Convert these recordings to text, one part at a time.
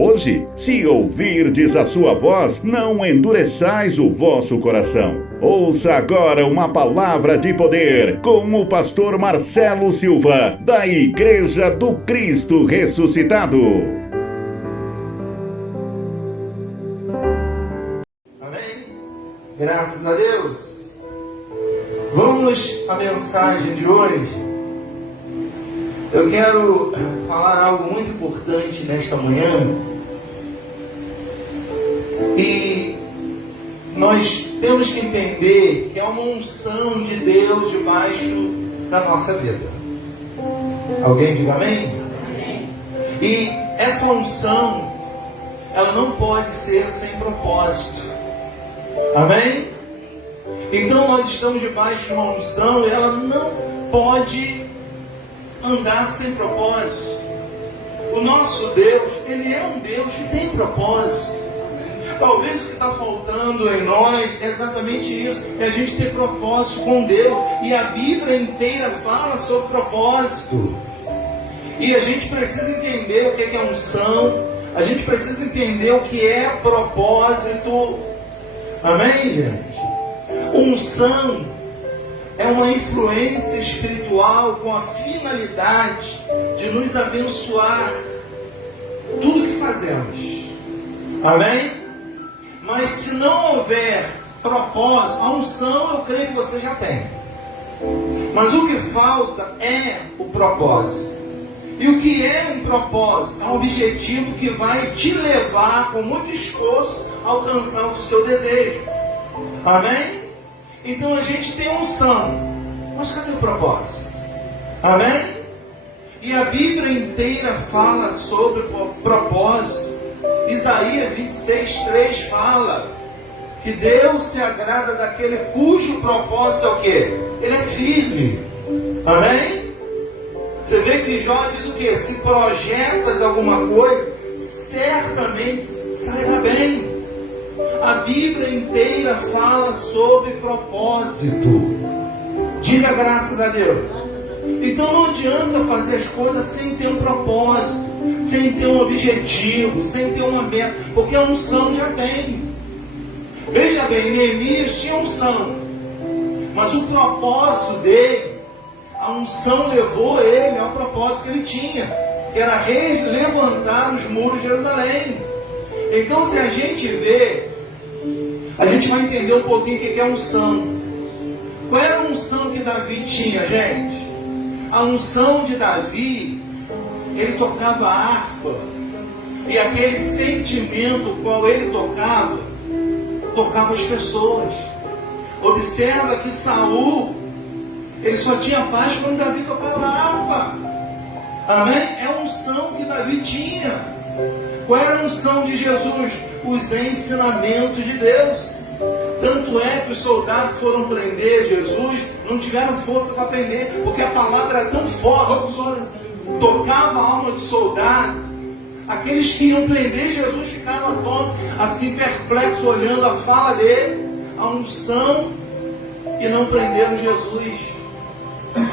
Hoje, se ouvirdes a sua voz, não endureçais o vosso coração. Ouça agora uma palavra de poder com o pastor Marcelo Silva, da Igreja do Cristo Ressuscitado. Amém? Graças a Deus. Vamos à mensagem de hoje. Eu quero falar algo muito importante nesta manhã. E nós temos que entender que é uma unção de Deus debaixo da nossa vida. Alguém diga amém? Amém. E essa unção, ela não pode ser sem propósito. Amém? Então nós estamos debaixo de uma unção e ela não pode andar sem propósito. O nosso Deus, Ele é um Deus que tem propósito. Talvez o que está faltando em nós é exatamente isso, é a gente ter propósito com Deus. E a Bíblia inteira fala sobre propósito. E a gente precisa entender o que é unção, a gente precisa entender o que é propósito. Amém, gente? Unção é uma influência espiritual com a finalidade de nos abençoar tudo que fazemos. Amém? Mas se não houver propósito, a unção eu creio que você já tem. Mas o que falta é o propósito. E o que é um propósito? É um objetivo que vai te levar com muito esforço a alcançar o seu desejo. Amém? Então a gente tem unção, mas cadê o propósito? Amém? E a Bíblia inteira fala sobre o propósito. Isaías 26:3 fala que Deus se agrada daquele cujo propósito é o quê? Ele é firme. Amém? Você vê que Jó diz o quê? Se projetas alguma coisa, certamente sairá bem. A Bíblia inteira fala sobre propósito. Diga graças a Deus. Então não adianta fazer as coisas sem ter um propósito, sem ter um objetivo, sem ter uma meta, porque a unção já tem. Veja bem, Neemias tinha unção, mas o propósito dele, a unção levou ele ao propósito que ele tinha, que era levantar os muros de Jerusalém. Então se a gente vê, a gente vai entender um pouquinho o que é unção. Qual era a unção que Davi tinha, gente? A unção de Davi, ele tocava harpa. E aquele sentimento qual ele tocava as pessoas. Observa que Saul, ele só tinha paz quando Davi tocava harpa. Amém? É a unção que Davi tinha. Qual era a unção de Jesus? Os ensinamentos de Deus. Tanto é que os soldados foram prender Jesus, não tiveram força para prender, porque a palavra era tão forte, tocava a alma do soldado. Aqueles que iam prender Jesus ficavam atônitos, assim perplexos, olhando a fala dele, a unção, e não prenderam Jesus.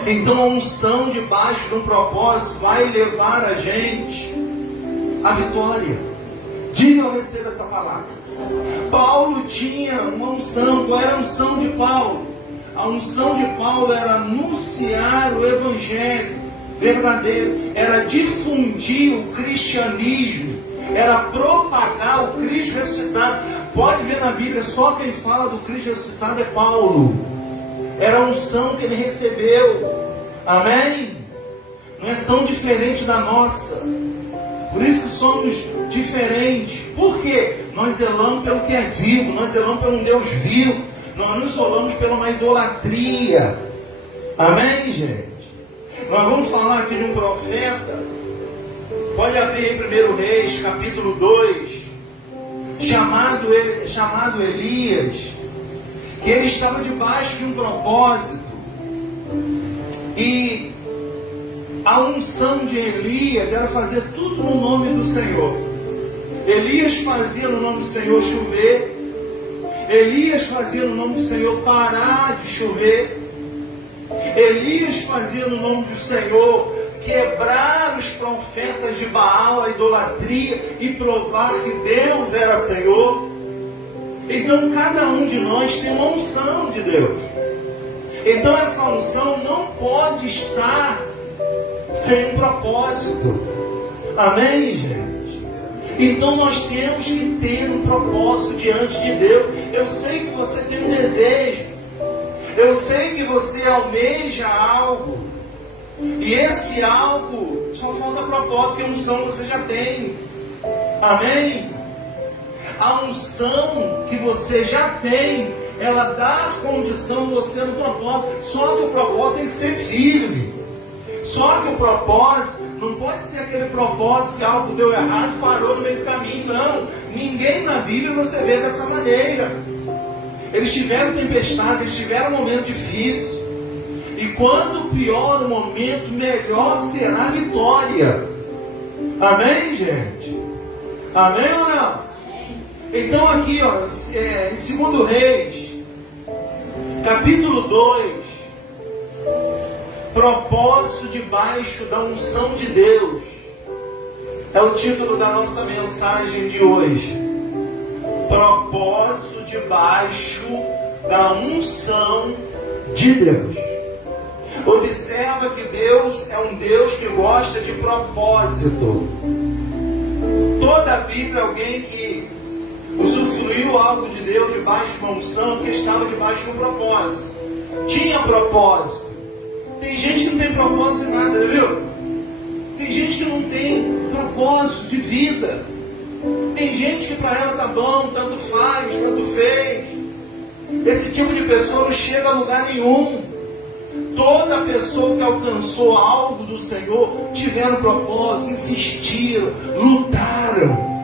Então a unção debaixo de um propósito vai levar a gente à vitória. Diga eu recebo essa palavra. Paulo tinha uma unção. Qual era a unção de Paulo? A unção de Paulo era anunciar o evangelho verdadeiro, era difundir o cristianismo, era propagar o Cristo ressuscitado. Pode ver na Bíblia, só quem fala do Cristo ressuscitado é Paulo. Era a unção que ele recebeu. Amém? Não é tão diferente da nossa. Por isso que somos diferentes. Por quê? Nós zelamos pelo que é vivo, nós zelamos pelo um Deus vivo, nós nos zelamos pela uma idolatria. Amém, gente? Nós vamos falar aqui de um profeta. Pode abrir em 1 Reis, capítulo 2, chamado Elias, que ele estava debaixo de um propósito. E a unção de Elias era fazer tudo no nome do Senhor. Elias fazia no nome do Senhor chover. Elias fazia no nome do Senhor parar de chover. Elias fazia no nome do Senhor quebrar os profetas de Baal, a idolatria, e provar que Deus era Senhor. Então cada um de nós tem uma unção de Deus. Então essa unção não pode estar sem um propósito. Amém, gente? Então nós temos que ter um propósito diante de Deus. Eu sei que você tem um desejo. Eu sei que você almeja algo. E esse algo só falta propósito, porque a unção você já tem. Amém? A unção que você já tem, ela dá condição a você no propósito. Só que o propósito tem que ser firme. Só que o propósito não pode ser aquele propósito que algo deu errado e parou no meio do caminho. Não. Ninguém na Bíblia você vê dessa maneira. Eles tiveram tempestade, eles tiveram um momento difícil. E quando pior o momento, melhor será a vitória. Amém, gente? Amém ou não? Então aqui, ó, em 2 Reis, capítulo 2, propósito debaixo da unção de Deus, é o título da nossa mensagem de hoje. Propósito debaixo da unção de Deus. Observa que Deus é um Deus que gosta de propósito. Toda a Bíblia, alguém que usufruiu algo de Deus debaixo de uma unção, que estava debaixo de um propósito. Tinha propósito. Tem gente que não tem propósito em nada, viu? Tem gente que não tem propósito de vida. Tem gente que para ela tá bom, tanto faz, tanto fez. Esse tipo de pessoa não chega a lugar nenhum. Toda pessoa que alcançou algo do Senhor tiveram propósito, insistiram, lutaram.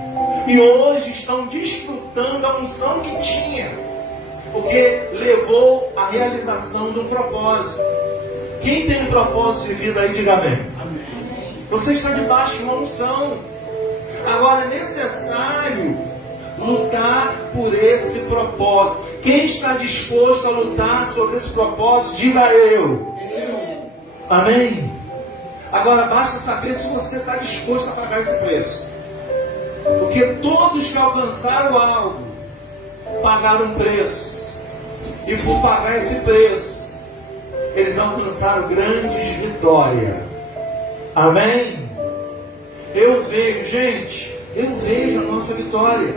E hoje estão desfrutando a unção que tinha, porque levou à realização de um propósito. Quem tem um propósito de vida aí, diga amém. Amém. Você está debaixo de uma unção. Agora é necessário lutar por esse propósito. Quem está disposto a lutar sobre esse propósito, diga eu. Amém? Agora basta saber se você está disposto a pagar esse preço. Porque todos que alcançaram algo, pagaram um preço. E por pagar esse preço, eles alcançaram grandes vitórias. Amém? Eu vejo, gente, eu vejo a nossa vitória.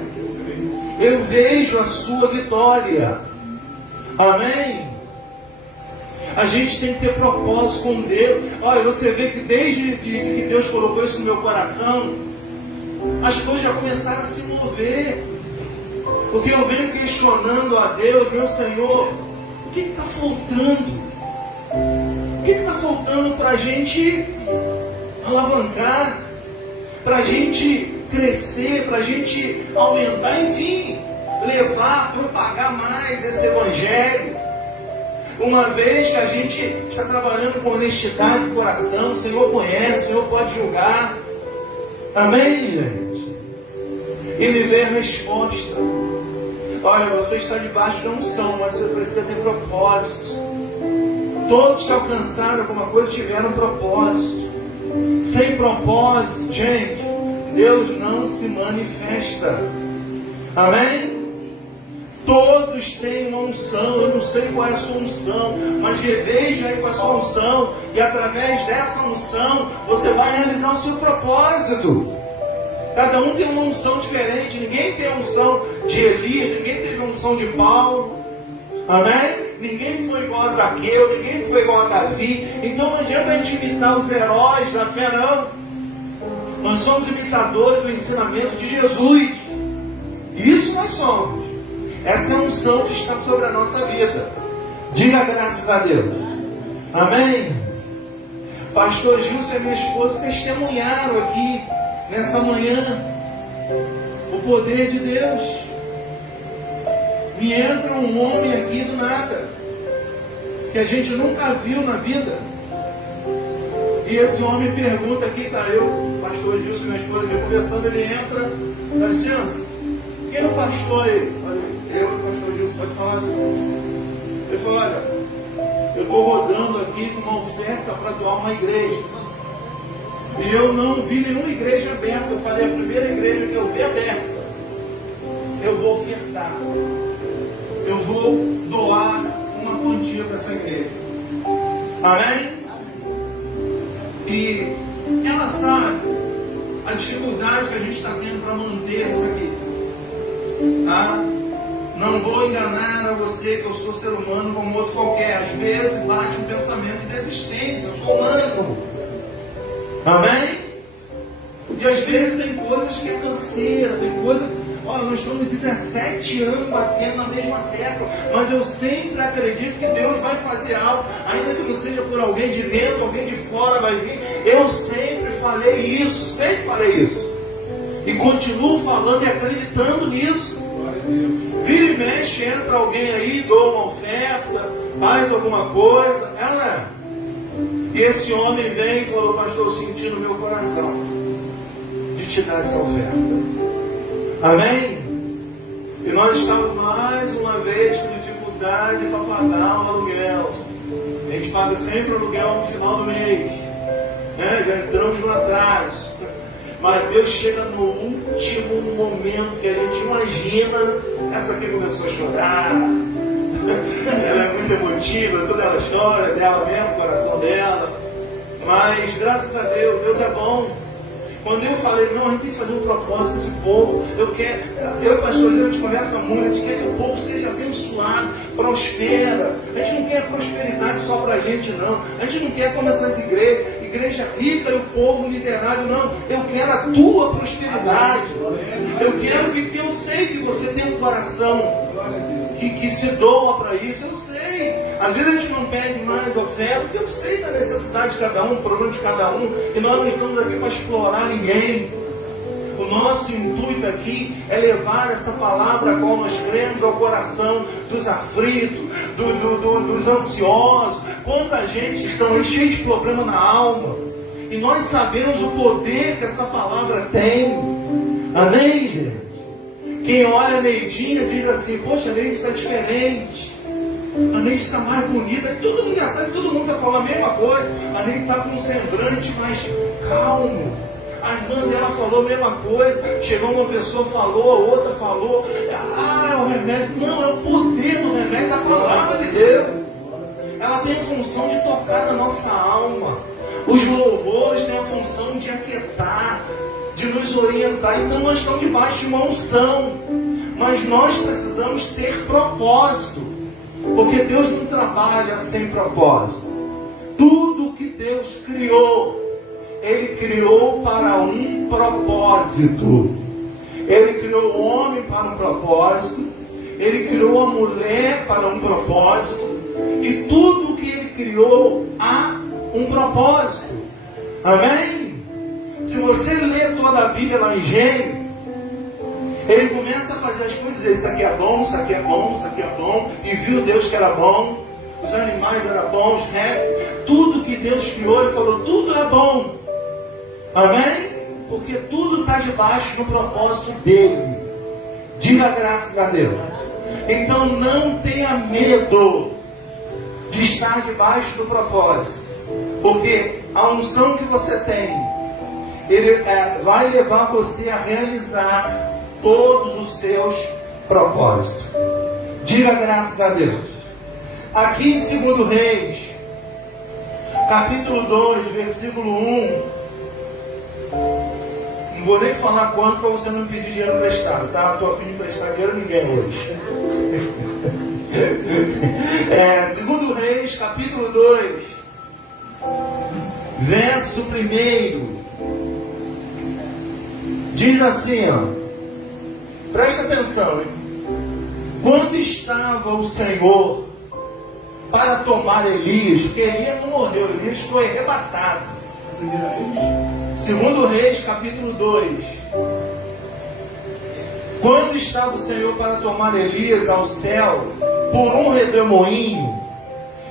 Eu vejo a sua vitória. Amém? A gente tem que ter propósito com Deus. Olha, você vê que desde que Deus colocou isso no meu coração, as coisas já começaram a se mover. Porque eu venho questionando a Deus, meu Senhor, o que está faltando? O que está faltando para a gente alavancar? Para a gente crescer, para a gente aumentar, enfim, levar, propagar mais esse Evangelho. Uma vez que a gente está trabalhando com honestidade do coração, o Senhor conhece, o Senhor pode julgar. Amém, gente? E me veio a resposta. Olha, você está debaixo de unção, mas você precisa ter propósito. Todos que alcançaram alguma coisa tiveram propósito. Sem propósito, gente, Deus não se manifesta. Amém? Todos têm uma unção. Eu não sei qual é a sua unção, mas reveja aí com a sua unção, e através dessa unção você vai realizar o seu propósito. Cada um tem uma unção diferente. Ninguém tem a unção de Elias, ninguém teve a unção de Paulo. Amém? Ninguém foi igual a Zaqueu, ninguém foi igual a Davi. Então não adianta a gente imitar os heróis da fé, não. Nós somos imitadores do ensinamento de Jesus. Isso nós somos. Essa é a unção que está sobre a nossa vida. Diga graças a Deus. Amém? Pastor Gilson e minha esposa testemunharam aqui, nessa manhã, o poder de Deus. Me entra um homem aqui do nada, que a gente nunca viu na vida. E esse homem pergunta aqui, tá eu, pastor Gilson e minha esposa, conversando, ele entra, dá licença, quem é o pastor aí? Eu, pastor Gilson, pode falar assim. Ele falou, olha, eu estou rodando aqui com uma oferta para doar uma igreja. E eu não vi nenhuma igreja aberta. Eu falei, a primeira igreja que eu vi aberta, eu vou ofertar. Eu vou doar uma quantia para essa igreja. Amém? E ela sabe a dificuldade que a gente está tendo para manter isso aqui. Tá? Não vou enganar a você que eu sou ser humano como outro qualquer. Às vezes bate um pensamento de desistência. Eu sou humano. Amém? E às vezes tem coisas que é canseira, tem coisas... Olha, nós estamos 17 anos batendo na mesma tecla, mas eu sempre acredito que Deus vai fazer algo, ainda que não seja por alguém de dentro, alguém de fora vai vir. Eu sempre falei isso, e continuo falando e acreditando nisso. Vira e mexe, entra alguém aí, doa uma oferta, faz alguma coisa, né? E esse homem vem e falou, pastor, eu senti no meu coração de te dar essa oferta. Amém? E nós estamos mais uma vez com dificuldade para pagar um aluguel. A gente paga sempre o aluguel no final do mês, né? Já entramos no atraso. Mas Deus chega no último momento que a gente imagina. Essa aqui começou a chorar. Ela é muito emotiva, toda ela chora, dela mesmo, o coração dela. Mas graças a Deus, Deus é bom. Quando eu falei, não, a gente tem que fazer um propósito nesse povo. Eu e o pastor, a gente conversa muito, a gente quer que o povo seja abençoado, prospera. A gente não quer prosperidade só para a gente, não. A gente não quer como essas igreja rica e o povo miserável, não. Eu quero a tua prosperidade. Eu quero que eu sei que você tem um coração que se doa para isso, eu sei. Às vezes a gente não pede mais oferta, porque eu sei da necessidade de cada um, o problema de cada um, e nós não estamos aqui para explorar ninguém. O nosso intuito aqui é levar essa palavra a qual nós cremos ao coração dos aflitos, dos ansiosos. Quanta gente está aí cheia de problema na alma, e nós sabemos o poder que essa palavra tem. Amém, gente? Quem olha a Neidinha diz assim, poxa, a Neide está diferente, a Neide está mais bonita. Todo mundo já sabe, todo mundo está falando a mesma coisa. A Neide está com um semblante mais calmo. A irmã dela falou a mesma coisa. Chegou uma pessoa, falou, a outra falou. Ah, o remédio. Não, é o poder do remédio da palavra de Deus. Ela tem a função de tocar na nossa alma. Os louvores têm a função de aquietar, de nos orientar. Então nós estamos debaixo de uma unção, mas nós precisamos ter propósito, porque Deus não trabalha sem propósito. Tudo que Deus criou, Ele criou para um propósito. Ele criou o homem para um propósito, Ele criou a mulher para um propósito, e tudo que Ele criou há um propósito. Amém? Se você ler toda a Bíblia lá em Gênesis, ele começa a fazer as coisas, isso aqui é bom, isso aqui é bom, isso aqui é bom, e viu Deus que era bom, os animais eram bons, tudo que Deus criou, ele falou, tudo é bom. Amém? Porque tudo está debaixo do propósito dele. Diga graças a Deus. Então não tenha medo de estar debaixo do propósito, porque a unção que você tem, Ele vai levar você a realizar todos os seus propósitos. Diga graças a Deus. Aqui em 2 Reis, capítulo 2, versículo 1. Não vou nem falar quanto para você não me pedir dinheiro emprestado, tá? Não estou a fim de emprestar dinheiro a ninguém hoje. 2 Reis, capítulo 2, verso 1. Diz assim, ó, preste atenção, hein? Quando estava o Senhor para tomar Elias, porque Elias não morreu, Elias foi arrebatado. 2 Reis, capítulo 2. Quando estava o Senhor para tomar Elias ao céu, por um redemoinho,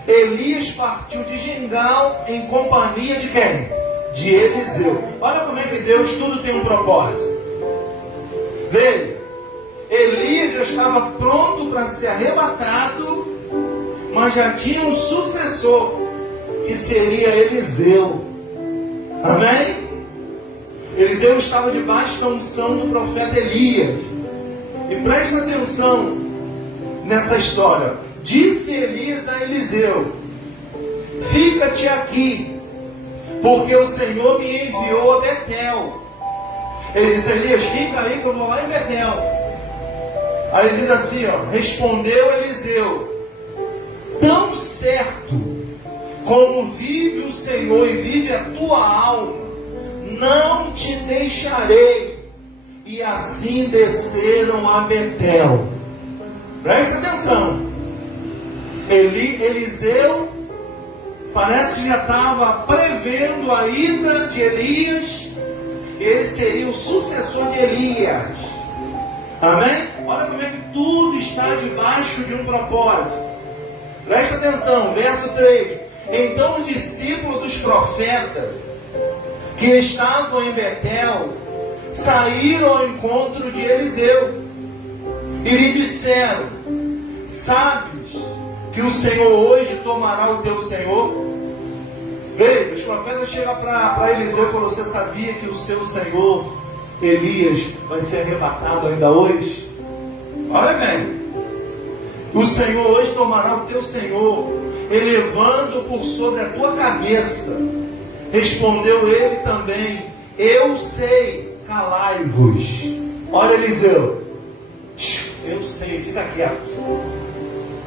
Elias partiu de Gilgal em companhia de quem? De Eliseu. Olha como é que Deus tudo tem um propósito. Veja, Elias já estava pronto para ser arrebatado, mas já tinha um sucessor, que seria Eliseu. Amém? Eliseu estava debaixo da unção do profeta Elias. E preste atenção nessa história. Disse Elias a Eliseu: fica-te aqui, porque o Senhor me enviou a Betel. Ele disse: Elias, fica aí que eu vou lá em Betel. Aí ele diz assim, respondeu Eliseu: tão certo como vive o Senhor e vive a tua alma, não te deixarei. E assim desceram a Betel. Presta atenção. Eliseu parece que já estava prevendo a ida de Elias. Ele seria o sucessor de Elias. Amém? Olha como é que tudo está debaixo de um propósito. Presta atenção, verso 3. Então os discípulos dos profetas que estavam em Betel saíram ao encontro de Eliseu e lhe disseram: sabes que o Senhor hoje tomará o teu Senhor? Veja, os profetas chegam para Eliseu e falaram: você sabia que o seu Senhor Elias vai ser arrebatado ainda hoje? Olha bem, o Senhor hoje tomará o teu Senhor, elevando por sobre a tua cabeça. Respondeu ele também: eu sei, calai-vos. Olha Eliseu, eu sei, fica quieto.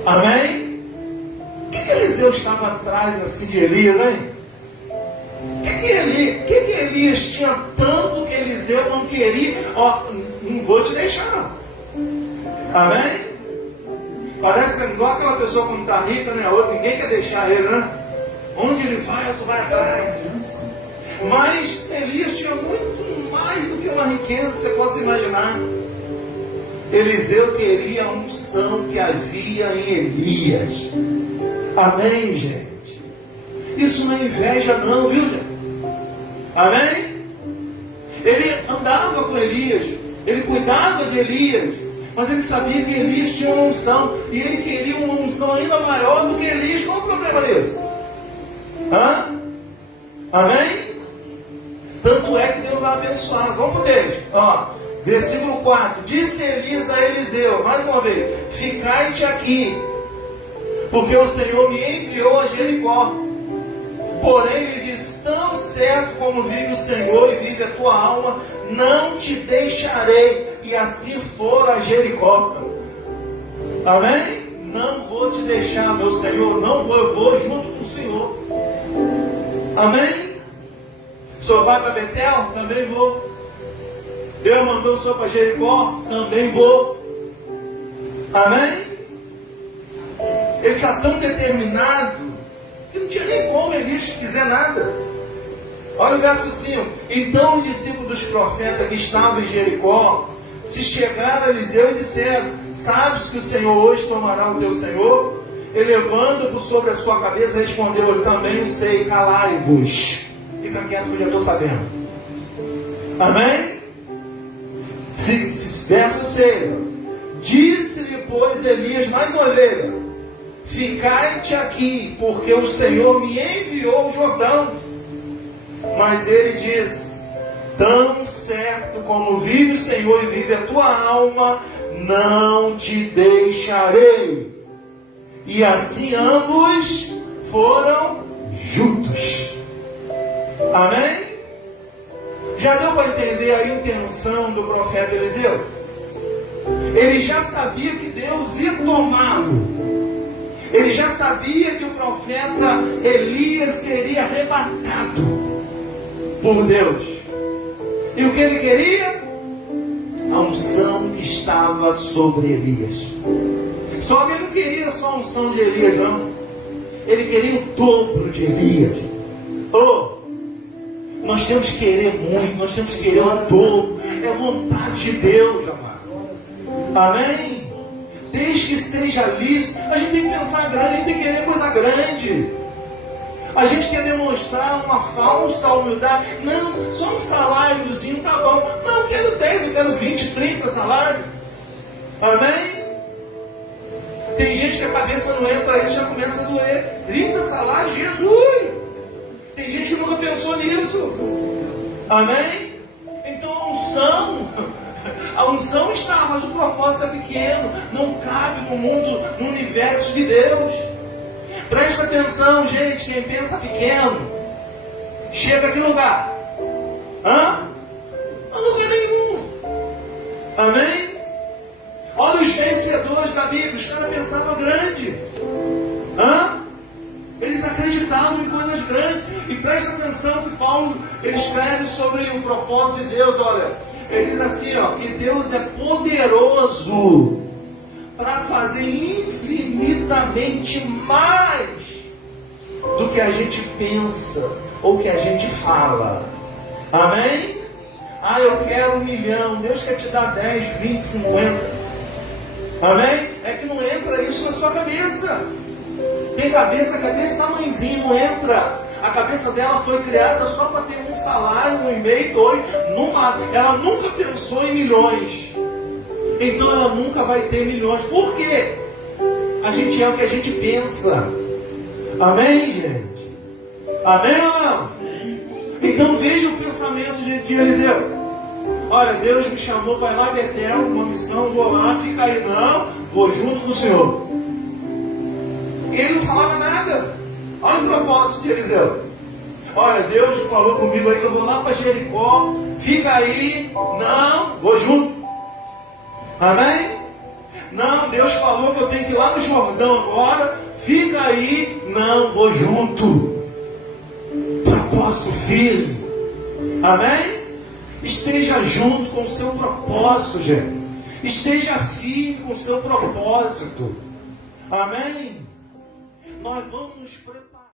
Amém? O que Eliseu estava atrás assim de Elias, hein? O que Elias tinha tanto que Eliseu não queria? Não vou te deixar não. Amém? Parece que é igual aquela pessoa quando está rica, né? Ninguém quer deixar ele, né? Onde ele vai, tu vai atrás. Mas Elias tinha muito mais do que uma riqueza, você possa imaginar. Eliseu queria a unção que havia em Elias. Amém, gente? Isso não é inveja não, viu, gente? Amém? Ele andava com Elias, ele cuidava de Elias, mas ele sabia que Elias tinha uma unção, e ele queria uma unção ainda maior do que Elias. Qual o problema disso? Amém? Tanto é que Deus vai abençoar. Vamos para o texto. Versículo 4. Disse Elias a Eliseu, mais uma vez: ficai-te aqui, porque o Senhor me enviou a Jericó. Porém ele diz: tão certo como vive o Senhor e vive a tua alma, não te deixarei. E assim for a Jericó. Amém? Não vou te deixar, meu Senhor. Não vou, eu vou junto com o Senhor. Amém? O Senhor vai para Betel? Também vou. Deus mandou o Senhor para Jericó? Também vou. Amém? Ele está tão determinado que não tinha nem como Elias quiser nada. Olha o verso 5. Então os discípulos dos profetas que estavam em Jericó se chegaram a Eliseu e disseram: sabes que o Senhor hoje tomará o teu Senhor? Elevando por sobre a sua cabeça, respondeu ele: também o sei, calai-vos. Fica quieto que eu já estou sabendo. Amém? Verso 6. Disse-lhe, pois, Elias mais uma vez: ficai-te aqui, porque o Senhor me enviou ao Jordão. Mas ele diz: tão certo como vive o Senhor e vive a tua alma, não te deixarei. E assim ambos foram juntos. Amém? Já deu para entender a intenção do profeta Eliseu? Ele já sabia que Deus ia tomá-lo. Ele já sabia que o profeta Elias seria arrebatado por Deus. E o que ele queria? A unção que estava sobre Elias. Só que ele não queria só a unção de Elias, não. Ele queria o dobro de Elias. Nós temos que querer muito, nós temos que querer o dobro. É vontade de Deus, amado. Amém? Desde que seja lícito. A gente tem que pensar grande, a gente tem que querer coisa grande. A gente quer demonstrar uma falsa humildade. Não, só um saláriozinho tá bom. Não, eu quero 10, eu quero 20, 30 salários. Amém? Tem gente que a cabeça não entra, isso já começa a doer. 30 salários, Jesus! Tem gente que nunca pensou nisso. Amém? unção. A unção está, mas o propósito é pequeno. Não cabe no mundo, no universo de Deus. Presta atenção, gente. Quem pensa pequeno, chega a que lugar? Hã? A lugar nenhum. Amém? Olha os vencedores da Bíblia. Os caras pensavam grande. Hã? Eles acreditavam em coisas grandes. E presta atenção que Paulo, ele escreve sobre o propósito de Deus. Olha, ele diz assim, ó, que Deus é poderoso para fazer infinitamente mais do que a gente pensa ou que a gente fala. Amém? Ah, eu quero 1 milhão. Deus quer te dar 10, 20, 50. Amém? É que não entra isso na sua cabeça. Tem cabeça tamanhozinho, não entra. A cabeça dela foi criada só para ter um salário, 1,5, 2. Ela nunca pensou em milhões. Então ela nunca vai ter milhões. Por quê? A gente é o que a gente pensa. Amém, gente? Amém ou não? Então veja o pensamento de Eliseu. Olha, Deus me chamou para ir lá em Betel, uma missão, vou lá, fica aí. Não, vou junto com o Senhor. Ele não falava nada. Olha o propósito de Eliseu. Olha, Deus falou comigo aí que eu vou lá para Jericó, fica aí. Não, vou junto. Amém? Não, Deus falou que eu tenho que ir lá no Jordão agora, fica aí. Não, vou junto. Propósito firme. Amém? Esteja junto com o seu propósito, gente. Esteja firme com o seu propósito. Amém? Nós vamos nos preparar.